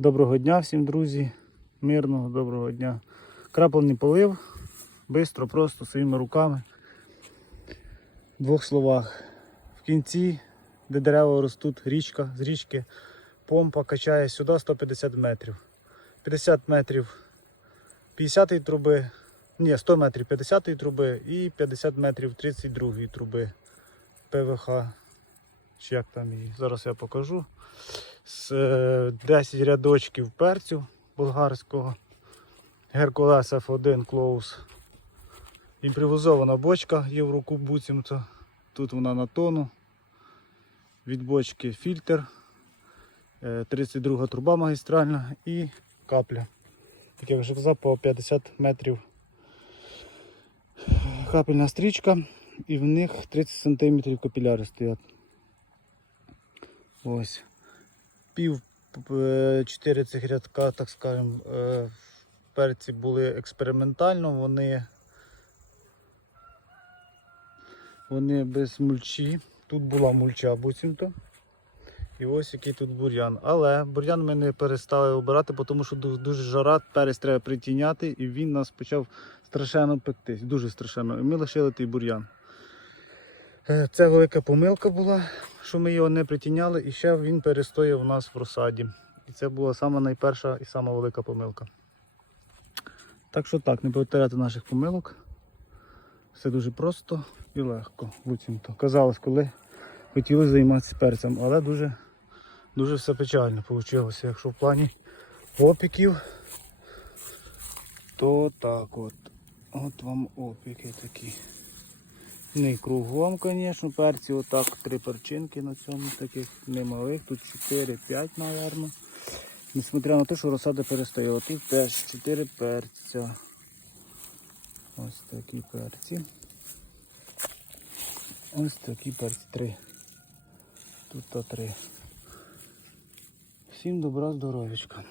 Доброго дня всім, друзі. Мирного, доброго дня. Краплений полив. Бистро, просто своїми руками. В двох словах. В кінці, де дерева ростуть, річка, з річки, помпа качає сюди 150 метрів. 50 метрів 50 труби, ні, 100 метрів 50 труби і 50 метрів 32 труби ПВХ. Чи як там її? Зараз я покажу з е, 10 рядочків перцю болгарського. Геркулес F1 Close. Імпровізована бочка Єврокуб буцімто. Тут вона на тону. Від бочки фільтр, е, 32 труба магістральна і капля. Як я вже по 50 метрів капельна стрічка і в них 30 см капіляри стоять. Ось пів е, чотири цих рядка, так скажемо, е, перці були експериментально, вони, вони без мульчі. Тут була мульча буцімто. І ось який тут бур'ян. Але бур'ян ми не перестали обирати, тому що дуже жара, перець треба притіняти, і він нас почав страшенно пектись, дуже страшенно. І ми лишили той бур'ян. Е, Це велика помилка була, що ми його не притіняли, і ще він перестояв у нас в розсаді. І це була сама найперша і сама велика помилка. Так що так, не повторяти наших помилок. Все дуже просто і легко. Буцімто. Казалось, коли хотіли займатися перцем, але дуже, дуже все печально вийшло. Якщо в плані опіків, то так от. От вам опіки такі. Не кругом, звісно, перці отак, три перчинки на цьому таких немалих, тут 4-5, мабуть. Несмотря на те, що розсада перестояла. Тут теж 4 перця. Ось такі перці. Ось такі перці. Три. Тут то три. Всім добра, здоров'ячка.